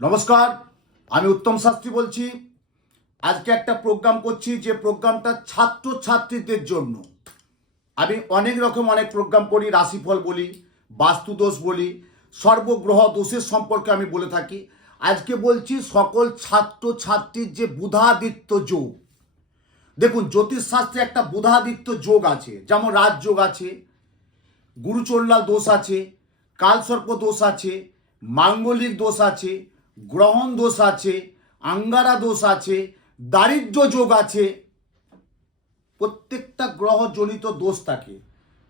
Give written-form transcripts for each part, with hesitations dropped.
নমস্কার, আমি উত্তম শাস্ত্রী বলছি। আজকে একটা প্রোগ্রাম করছি, যে প্রোগ্রামটা ছাত্রছাত্রীদের জন্য। আমি অনেক প্রোগ্রাম করি, রাশিফল বলি, বাস্তুদোষ বলি, সর্বগ্রহ দোষের সম্পর্কে আমি বলে থাকি। আজকে বলছি সকল ছাত্রছাত্রীর যে বুধাদিত্য যোগ। দেখুন, জ্যোতিষশাস্ত্রে একটা বুধাদিত্য যোগ আছে, যেমন রাজযোগ আছে, গুরুচণ্ডাল দোষ আছে, কালসর্প দোষ আছে, মাঙ্গলিক দোষ আছে, গ্রহণ দোষ আছে, আঙ্গারা দোষ আছে, দারিদ্র্য যোগ আছে। প্রত্যেকটা গ্রহজনিত দোষ থাকে।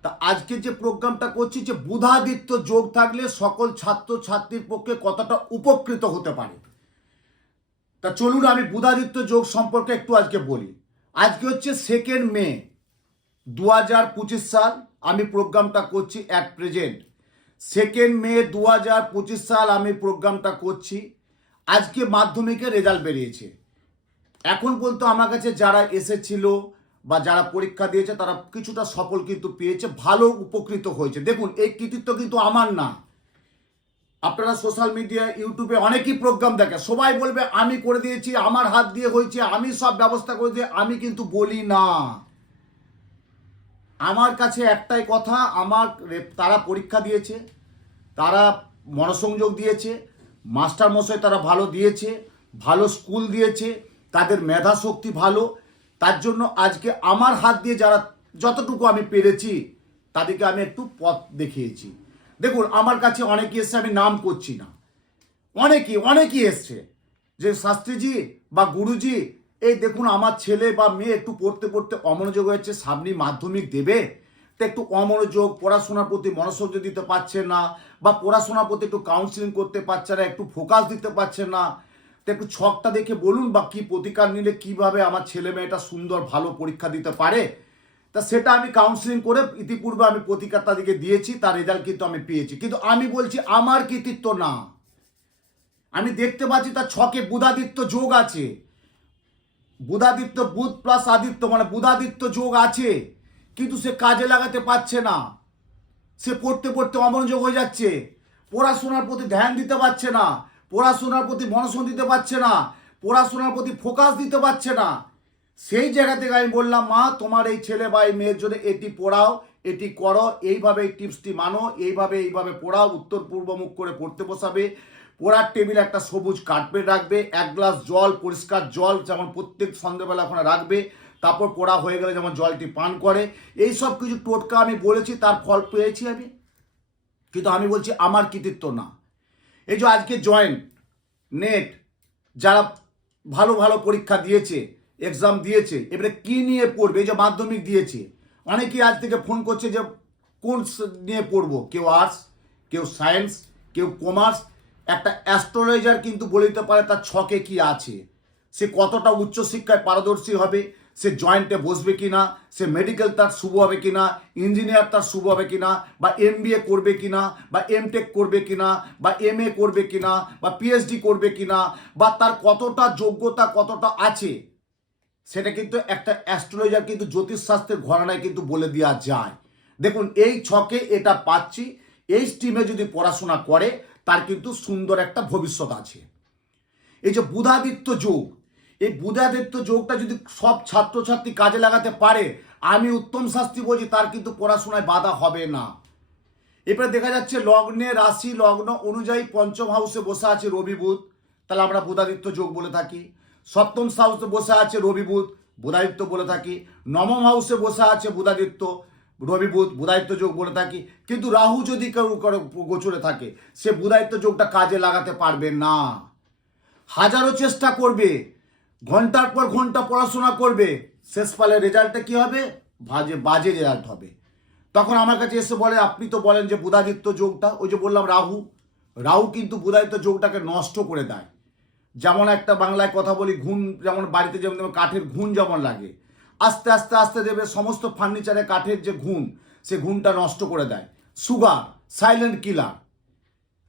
তা আজকে যে প্রোগ্রামটা করছি, যে বুধাদিত্য যোগ থাকলে সকল ছাত্রছাত্রীর পক্ষে কতটা উপকৃত হতে পারে। তা চলুন আমি বুধাদিত্য যোগ সম্পর্কে একটু আজকে বলি। আজকে হচ্ছে 2 মে 2025 সাল। আমি প্রোগ্রামটা করছি অ্যাট প্রেজেন্ট 2 মে 2025 সাল আমি প্রোগ্রামটা করছি। আজকে মাধ্যমিকের রেজাল্ট বেরিয়েছে। এখন পর্যন্ত আমার কাছে যারা এসেছিল বা যারা পরীক্ষা দিয়েছে তারা কিছুটা সফল কিন্তু পেয়েছে, ভালো উপকৃত হয়েছে। দেখুন, এই কৃতিত্ব কিন্তু আমার না। আপনারা সোশ্যাল মিডিয়া, ইউটিউবে অনেকেই প্রোগ্রাম দেখে, সবাই বলবে আমি করে দিয়েছি, আমার হাত দিয়ে হয়েছে, আমি সব ব্যবস্থা করে দিয়ে। আমি কিন্তু বলি না। আমার কাছে একটাই কথা, তারা পরীক্ষা দিয়েছে, তারা মনসংযোগ দিয়েছে, মাস্টার মশাই তারা ভালো দিয়েছে, ভালো স্কুল দিয়েছে, তাদের মেধা শক্তি ভালো। তার জন্য আজকে আমার হাত দিয়ে যারা যতটুকু আমি পেরেছি তাদেরকে আমি একটু পথ দেখিয়েছি। দেখুন, আমার কাছে অনেকে এসছে, আমি নাম করছি না, অনেকেই এসছে যে শাস্ত্রীজি বা গুরুজি, এই দেখুন আমার ছেলে বা মেয়ে একটু পড়তে পড়তে অমনোযোগ হয়েছে, সামনে মাধ্যমিক দেবে, তো একটু অমনোযোগ, পড়াশোনার প্রতি মনোযোগ দিতে পারছে না, বা পড়াশোনার প্রতি একটু কাউন্সিলিং করতে পারছে না, একটু ফোকাস দিতে পারছে না। তো একটু ছকটা দেখে বলুন, বা কি প্রতিকার নিলে কিভাবে আমার ছেলে মেয়েটা সুন্দর ভালো পরীক্ষা দিতে পারে। তা সেটা আমি কাউন্সিলিং করে ইতিপূর্বে আমি প্রতিকার তাদেরকে দিয়েছি, তার রেজাল্ট কিন্তু আমি পেয়েছি। কিন্তু আমি বলছি আমার কৃতিত্ব না। আমি দেখতে পাচ্ছি তার ছকে বুধাদিত্য যোগ আছে, বুধাদিত্য, বুধ প্লাস আদিত্য মানে বুধাদিত্য যোগ আছে, কিন্তু সে কাজে লাগাতে পারছে না। সে পড়তে পড়তে অমনোযোগ হয়ে যাচ্ছে, পড়াশোনার প্রতি ধ্যান দিতে পারছে না, পড়াশোনার প্রতি মনোযোগ দিতে পারছে না, পড়াশোনার প্রতি ফোকাস দিতে পারছে না। সেই জায়গা থেকে আমি বললাম, মা তোমার এই ছেলে বা এই মেয়ের জন্য এটি পড়াও, এটি করো, এইভাবে এই টিপসটি মানো, এইভাবে পড়াও। উত্তর পূর্ব মুখ করে পড়তে বসাবে, পড়ার টেবিলে একটা সবুজ কার্পেট রাখবে, 1 গ্লাস জল, পরিষ্কার জল যেমন প্রত্যেক সন্ধ্যেবেলা ওখানে রাখবে, তারপর পড়া হয়ে গেলে যেমন জলটি পান করে। এই সব কিছু টোটকা আমি বলেছি, তার ফল পেয়েছি আমি। কিন্তু আমি বলছি আমার কৃতিত্ব না। এই যে আজকে জয়েন্ট, নেট, যারা ভালো ভালো পরীক্ষা দিয়েছে, এক্সাম দিয়েছে, এবারে কি নিয়ে পড়বে, এই যে মাধ্যমিক দিয়েছে, অনেকেই আজ থেকে ফোন করছে যে কোন নিয়ে পড়বো, কেউ আর্টস, কেউ সায়েন্স, কেউ কমার্স। একটা অ্যাস্ট্রোলজার কিন্তু বলে দিতে পারে তার ছকে কি আছে, সে কতটা উচ্চশিক্ষায় পারদর্শী হবে, সে জয়েন্টে বসবে কিনা, সে মেডিকেল তার শুভ হবে কিনা, ইঞ্জিনিয়ার তার শুভ হবে কিনা, বা MBA করবে কিনা, বা MTech করবে কিনা, বা MA করবে কিনা, বা PhD করবে কিনা, বা তার কতটা যোগ্যতা কতটা আছে, সেটা কিন্তু একটা অ্যাস্ট্রোলজার কিন্তু জ্যোতিষশাস্ত্রের ঘরানায় কিন্তু বলে দেওয়া যায়। দেখুন, এই ছকে এটা পাচ্ছি, এই স্ট্রিমে যদি পড়াশোনা করে তার কিন্তু সুন্দর একটা ভবিষ্যৎ আছে। এই যে বুধাদিত্য যোগ, এই বুধাদিত্য যোগটা যদি সব ছাত্রছাত্রী কাজে লাগাতে পারে, আমি উত্তম শাস্ত্রী বলছি তার কিন্তু পড়াশোনায় বাধা হবে না। এবারে দেখা যাচ্ছে লগ্নে, রাশি লগ্ন অনুযায়ী পঞ্চম হাউসে বসে আছে রবি বুধ, তাহলে আমরা বুধাদিত্য যোগ বলে থাকি। সপ্তম হাউসে বসে আছে রবি বুধ, বুধাদিত্য বলে থাকি। নবম হাউসে বসে আছে বুধাদিত্য, রবি বুধ, বুধাদিত্য যোগ বলে থাকি। কিন্তু রাহু যদি কেউ গোচরে থাকে, সে বুধাদিত্য যোগটা কাজে লাগাতে পারবে না। হাজারো চেষ্টা করবে, ঘন্টার পর ঘন্টা পড়াশোনা করবে, শেষকালে রেজাল্টটা কি হবে, বাজে রেজাল্ট হবে। তখন আমার কাছে এসে বলে, আপনি তো বলেন যে বুধাদিত্য যোগটা, ওই যে বললাম রাহু কিন্তু বুধাদিত্য যোগটাকে নষ্ট করে দেয়। যেমন একটা বাংলায় কথা বলি, ঘুণ যেমন বাড়িতে যেমন কাঠের ঘুণ যেমন লাগে, আস্তে আস্তে আস্তে দেবে সমস্ত ফার্নিচারে কাঠের যে ঘুণ, সে ঘুণটা নষ্ট করে দেয়। Sugar silent killer.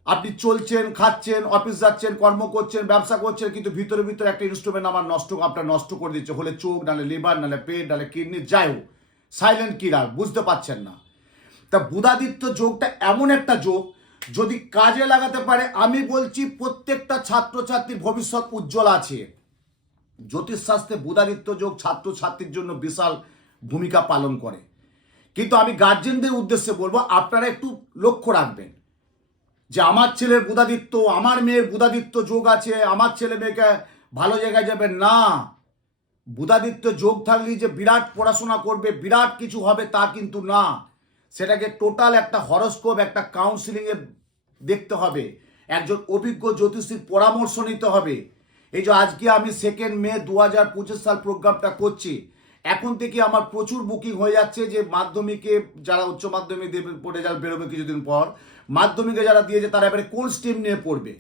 আপনি চলছেন, খাচ্ছেন, অফিস যাচ্ছেন, কর্ম করছেন, ব্যবসা করছেন, কিন্তু ভিতরে ভিতরে একটা ইনস্ট্রুমেন্ট আপনার নষ্ট করে দিচ্ছে, হলে চোখ, নাহলে লিভার, নাহলে পেট, নাহলে কিডনি, যাই হোক, সাইলেন্ট কিলার, বুঝতে পারছেন না। তা বুধাদিত্য যোগটা এমন একটা যোগ, যদি কাজে লাগাতে পারে, আমি বলছি প্রত্যেকটা ছাত্রছাত্রীর ভবিষ্যৎ উজ্জ্বল আছে। জ্যোতিষশাস্ত্রে বুধাদিত্য যোগ ছাত্রছাত্রীর জন্য বিশাল ভূমিকা পালন করে। কিন্তু আমি গার্জেনদের উদ্দেশ্যে বলবো, আপনারা একটু লক্ষ্য রাখবেন যে আমার ছেলের বুধাদিত্য, আমার মেয়ের বুধাদিত্য যোগ আছে, আমার ছেলে মেয়েকে ভালো জায়গায় যাবে না। বুধাদিত্য যোগ থাকলেই যে বিরাট পড়াশোনা করবে, বিরাট কিছু হবে তা কিন্তু না। সেটাকে টোটাল একটা হরস্কোপ, একটা কাউন্সিলিংয়ে দেখতে হবে, একজন অভিজ্ঞ জ্যোতিষীর পরামর্শ নিতে হবে। এই যে আজকে আমি 2 মে 2025 সাল প্রোগ্রামটা করছি, এখন থেকে আমার প্রচুর বুকিং হয়ে যাচ্ছে যে মাধ্যমিকে যারা উচ্চ মাধ্যমিক দেবে, রেজাল্ট বেরোবে কিছুদিন পর, মাধ্যমিকে যারা দিয়েছে তারা এবারে কোন স্ট্রিম নিয়ে পড়বে।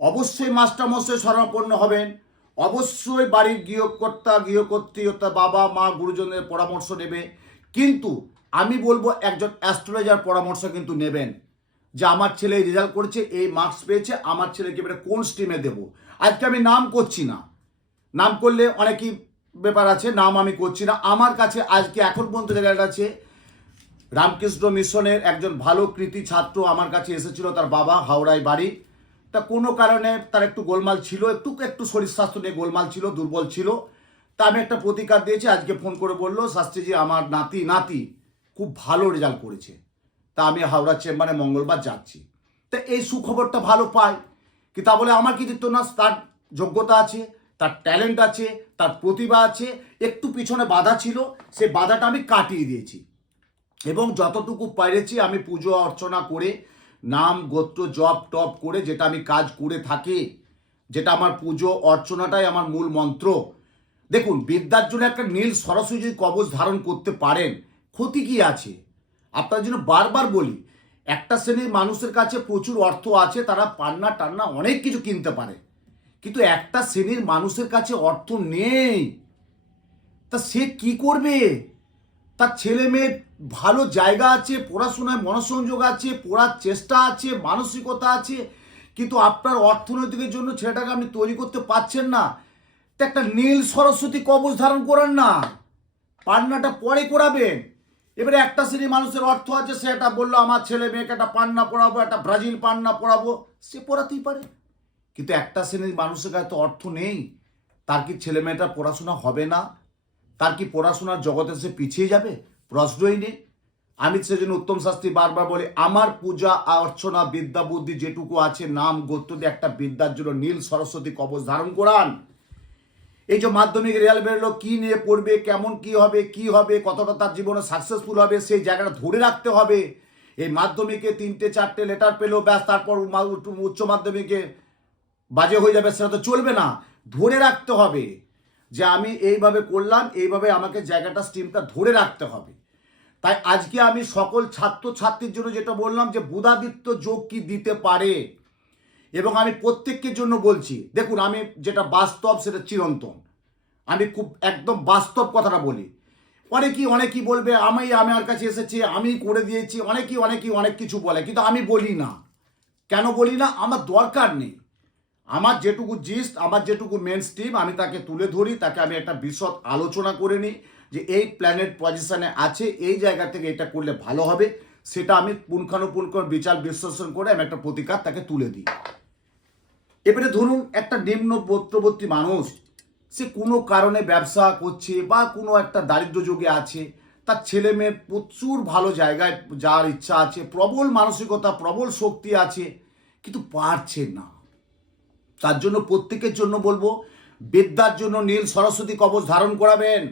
অবশ্যই মাস্টারমশাই শরণাপন্ন হবেন, অবশ্যই বাড়ির গৃহকর্তা গৃহকর্ত্রী অর্থাৎ বাবা মা গুরুজনের পরামর্শ নেবে। কিন্তু আমি বলবো একজন অ্যাস্ট্রোলজার পরামর্শ কিন্তু নেবেন, যে আমার ছেলে রেজাল্ট করেছে, এই মার্কস পেয়েছে, আমার ছেলেকে এবারে কোন স্ট্রিমে দেবো। আজকে আমি নাম করছি না, নাম করলে অনেকই ব্যাপার আছে, নাম আমি করছি না। আমার কাছে আজকে এখন পর্যন্ত রেজাল্ট আছে, রামকৃষ্ণ মিশনের একজন ভালো কৃতি ছাত্র আমার কাছে এসেছিল, তার বাবা হাওড়ায় বাড়ি, তা কোনো কারণে তার একটু গোলমাল ছিল, একটু শরীর স্বাস্থ্য নিয়ে গোলমাল ছিল, দুর্বল ছিল। তা আমি একটা প্রতিকার দিয়েছি, আজকে ফোন করে বললো শাস্ত্রীজি আমার নাতি খুব ভালো রেজাল্ট করেছে, তা আমি হাওড়া চেম্বারে মঙ্গলবার যাচ্ছি। তা এই সুখবরটা ভালো পাই, কি তা বলে আমার কৃতিত্ব না, তার যোগ্যতা আছে, তার ট্যালেন্ট আছে, তার প্রতিভা আছে, একটু পিছনে বাধা ছিল, সেই বাধাটা আমি কাটিয়ে দিয়েছি। এবং যতটুকু পেরেছি আমি পুজো অর্চনা করে, নাম গোত্র জপ টপ করে, যেটা আমি কাজ করে থাকি, যেটা আমার পুজো অর্চনাটাই আমার মূল মন্ত্র। দেখুন, বিদ্যার জন্য একটা নীল সরস্বতী যদি কবচ ধারণ করতে পারেন, ক্ষতি কি আছে? আপনার জন্য বারবার বলি, একটা শ্রেণীর মানুষের কাছে প্রচুর অর্থ আছে, তারা পান্না টান্না অনেক কিছু কিনতে পারে, কিন্তু একটা শ্রেণীর মানুষের কাছে অর্থ নেই, তা সে কি করবে? তার ছেলে মেয়ের ভালো জায়গা আছে, পড়াশোনায় মনোসংযোগ আছে, পড়ার চেষ্টা আছে, মানসিকতা আছে, কিন্তু আপনার অর্থনৈতিকের জন্য ছেলেটাকে আপনি তৈরি করতে পারছেন না। তো একটা নীল সরস্বতী কবচ ধারণ করেন না, পান্নাটা পরে করাবেন। এবারে একটা শ্রেণীর মানুষের অর্থ আছে, সে এটা বললো আমার ছেলে মেয়েকে একটা পান্না পড়াবো, একটা ব্রাজিল পান্না পড়াবো, সে পড়াতেই পারে। কিন্তু একটা শ্রেণীর মানুষের কাছে তো অর্থ নেই, তার কি ছেলে মেয়েটা পড়াশোনা হবে না? তার কি পড়াশোনার জগতে সে পিছিয়ে যাবে? প্রশ্নই নেই। আমি সেজন্য উত্তম শাস্ত্রী বারবার বলে, আমার পূজা অর্চনা বিদ্যা বুদ্ধি যেটুকু আছে, নাম গোত্র দিয়ে একটা বিদ্যার জন্য নীল সরস্বতী কবচ ধারণ করান। এই যে মাধ্যমিক রেজাল্ট বেরোলো, কি নিয়ে পড়বে, কেমন কি হবে, কতটা তার জীবনে সাকসেসফুল হবে, সেই জায়গাটা ধরে রাখতে হবে। এই মাধ্যমিকে 3টে 4টে লেটার পেলো, ব্যাস, তারপর উচ্চ মাধ্যমিকে বাজে হয়ে যাবে, সেটা তো চলবে না। ধরে রাখতে হবে যে আমি এইভাবে করলাম, এইভাবে আমাকে জায়গাটা স্ট্রিমটা ধরে রাখতে হবে। তাই আজকে আমি সকল ছাত্রছাত্রীর জন্য যেটা বললাম, যে বুধাদিত্য যোগ কি দিতে পারে, এবং আমি প্রত্যেকের জন্য বলছি, দেখুন আমি যেটা বাস্তব সেটা চিরন্তন, আমি খুব একদম বাস্তব কথাটা বলি। অনেকেই বলবে আমার কাছে এসেছে, আমি করে দিয়েছি, অনেকেই অনেক কিছু বলে, কিন্তু আমি বলি না। কেন বলি না? আমার দরকার নেই। আমার যেটুকু জিস্ট, আমার যেটুকু মেন স্ট্রিম, আমি তাকে তুলে ধরি, তাকে আমি একটা বিশদ আলোচনা করে নিই যে এই প্ল্যানেট পজিশনে আছে, এই জায়গা থেকে এটা করলে ভালো হবে, সেটা আমি পুঙ্খানুপুঙ্খ বিচার বিশ্লেষণ করে আমি একটা প্রতিকার তাকে তুলে দিই। এবারে ধরুন একটা নিম্ন গোত্রবর্তী মানুষ, সে কোনো কারণে ব্যবসা করছে বা কোনো একটা দারিদ্র যুগে আছে, তার ছেলে মেয়ের প্রচুর ভালো জায়গায় যাওয়ার ইচ্ছা আছে, প্রবল মানসিকতা, প্রবল শক্তি আছে, কিন্তু পারছে না। তার জন্য প্রত্যেকের জন্য বলবো, বিদ্যার জন্য নীল সরস্বতী কবচ ধারণ করাবেন।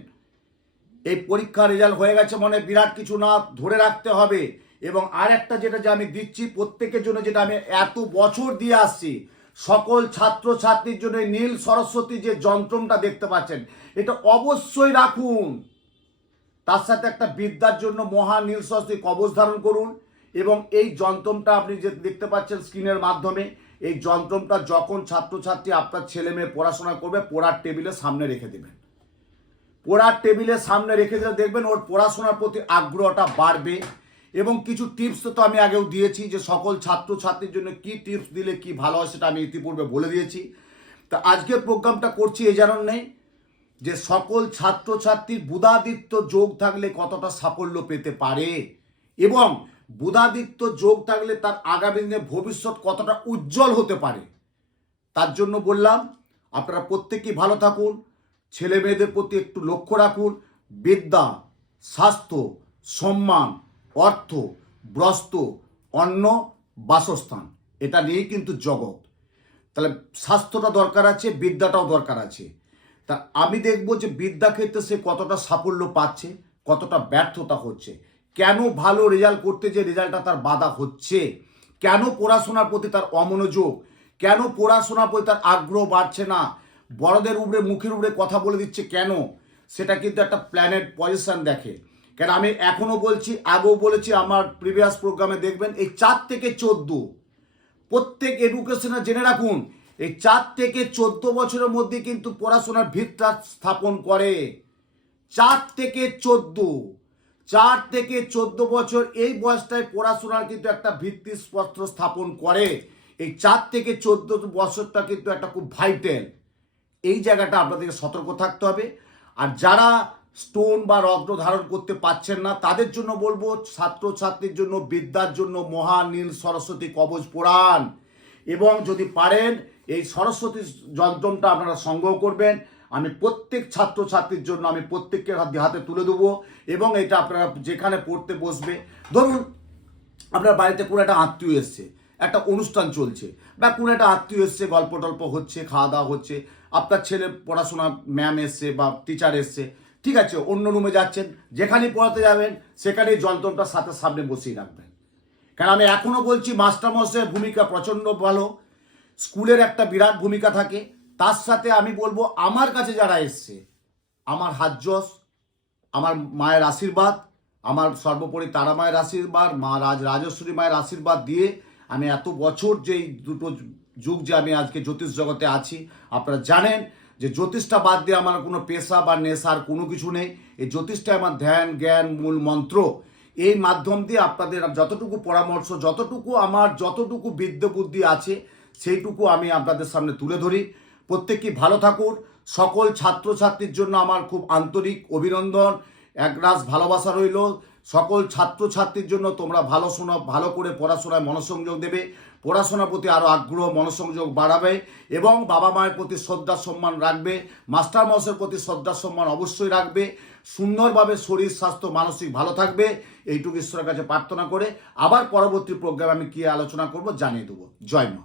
এই পরীক্ষার রেজাল্ট হয়ে গেছে মনে বিরাট কিছু না, ধরে রাখতে হবে। এবং আর একটা যেটা যে আমি দিচ্ছি প্রত্যেকের জন্য, যেটা আমি এত বছর দিয়ে আসছি, সকল ছাত্রছাত্রীর জন্য নীল সরস্বতী যে যন্ত্রটা দেখতে পাচ্ছেন, এটা অবশ্যই রাখুন। তার সাথে একটা বিদ্যার জন্য মহা নীল সরস্বতী কবচ ধারণ করুন। এবং এই যন্ত্রটা আপনি যে দেখতে পাচ্ছেন স্ক্রিনের মাধ্যমে, এই যন্ত্রটা যখন ছাত্রছাত্রী আপনার ছেলে মেয়ে পড়াশোনা করবে, পড়ার টেবিলের সামনে রেখে দেবেন। পড়ার টেবিলের সামনে রেখে দিলে দেখবেন ওর পড়াশোনার প্রতি আগ্রহটা বাড়বে। এবং কিছু টিপস তো আমি আগেও দিয়েছি, যে সকল ছাত্রছাত্রীর জন্য কি টিপস দিলে কি ভালো হয়, সেটা আমি ইতিপূর্বে বলে দিয়েছি। তা আজকের প্রোগ্রামটা করছি এই জানার নেই যে সকল ছাত্রছাত্রীর বুধাদিত্য যোগ থাকলে কতটা সাফল্য পেতে পারে, এবং বুধাদিত্য যোগ থাকলে তার আগামী দিনে ভবিষ্যৎ কতটা উজ্জ্বল হতে পারে, তার জন্য বললাম আপনারা প্রত্যেকেই ভালো থাকুন, ছেলে মেয়েদের প্রতি একটু লক্ষ্য রাখুন। বিদ্যা, স্বাস্থ্য, সম্মান, অর্থ, বস্ত্র, অন্ন, বাসস্থান, এটা নিয়েই কিন্তু জগৎ। তাহলে স্বাস্থ্যটা দরকার আছে, বিদ্যাটাও দরকার আছে। তা আমি দেখব যে বিদ্যা ক্ষেত্রে সে কতটা সাফল্য পাচ্ছে, কতটা ব্যর্থতা হচ্ছে, কেন ভালো রেজাল্ট করতে যে রেজাল্টটা তার বাধা হচ্ছে, কেন পড়াশোনার প্রতি তার অমনোযোগ, কেন পড়াশোনার প্রতি তার আগ্রহ বাড়ছে না, বড়দের উপরে মুখের উপরে কথা বলে দিচ্ছে কেন, সেটা কিন্তু একটা প্ল্যানেট পজিশন দেখে। কেন আমি এখনও বলছি, আগেও বলেছি, আমার প্রিভিয়াস প্রোগ্রামে দেখবেন, এই 4 থেকে 14 প্রত্যেক এডুকেশনে জেনে রাখুন, এই 4 থেকে 14 বছরের মধ্যে কিন্তু পড়াশোনার ভিতটা স্থাপন করে। 4 থেকে 14 বছর এই বয়সটায় পড়াশোনার কিন্তু একটা ভিত্তিস্পত্র স্থাপন করে। এই 4 থেকে 14 বছরটা কিন্তু একটা খুব ভাইটাল। এই জায়গাটা আপনাদেরকে সতর্ক থাকতে হবে। আর যারা স্টোন বা রত্ন ধারণ করতে পারছেন না, তাদের জন্য বলবো, ছাত্রছাত্রীর জন্য, বিদ্যার জন্য মহানীল সরস্বতী কবচ পুরাণ, এবং যদি পারেন এই সরস্বতী যন্ত্রটা আপনারা সংগ্রহ করবেন। আমি প্রত্যেক ছাত্রছাত্রীর জন্য আমি প্রত্যেককে হাতে তুলে দেবো, এবং এটা আপনারা যেখানে পড়তে বসবে, ধরুন আপনার বাড়িতে কোনো একটা আত্মীয় এসছে, একটা অনুষ্ঠান চলছে, বা কোনো একটা আত্মীয় এসছে, গল্প টল্প হচ্ছে, খাওয়া দাওয়া হচ্ছে, আপনার ছেলে পড়াশোনা ম্যাম এসছে বা টিচার এসছে, ঠিক আছে, অন্য রুমে যাচ্ছেন, যেখানেই পড়াতে যাবেন সেখানেই যন্ত্রটা সামনে বসিয়ে রাখবেন। কারণ আমি এখনও বলছি, মাস্টারমশাইয়ের ভূমিকা প্রচণ্ড ভালো, স্কুলের একটা বিরাট ভূমিকা থাকে। তার সাথে আমি বলবো, আমার কাছে যারা এসছে, আমার হাতযশ, আমার মায়ের আশীর্বাদ, আমার সর্বোপরি তারা মায়ের আশীর্বাদ, মা রাজেশ্বরী মায়ের আশীর্বাদ দিয়ে আমি এত বছর যেই দুটো যুগ যে আমি আজকে জ্যোতিষ জগতে আছি, আপনারা জানেন যে জ্যোতিষটা বাদ দিয়ে আমার কোনো পেশা বা নেশার কোনো কিছু নেই। এই জ্যোতিষটা আমার ধ্যান, জ্ঞান, মূল মন্ত্র। এই মাধ্যম দিয়ে আপনাদের যতটুকু পরামর্শ, যতটুকু বিদ্যা বুদ্ধি আছে, সেইটুকু আমি আপনাদের সামনে তুলে ধরি। প্রত্যেকেই ভালো থাকুন। সকল ছাত্রছাত্রীর জন্য আমার খুব আন্তরিক অভিনন্দন, একরাশ ভালোবাসা রইল। সকল ছাত্রছাত্রীর জন্য তোমরা ভালো করে পড়াশোনায় মনোসংযোগ দেবে, পড়াশোনার প্রতি আরও আগ্রহ, মনোসংযোগ বাড়াবে, এবং বাবা মায়ের প্রতি শ্রদ্ধা সম্মান রাখবে, মাস্টারমশাইয়ের প্রতি শ্রদ্ধা সম্মান অবশ্যই রাখবে, সুন্দরভাবে শরীর স্বাস্থ্য মানসিক ভালো থাকবে। এইটুকু ঈশ্বরের কাছে প্রার্থনা করে আবার পরবর্তী প্রোগ্রামে আমি কী আলোচনা করব জানিয়ে দেবো। জয় মা।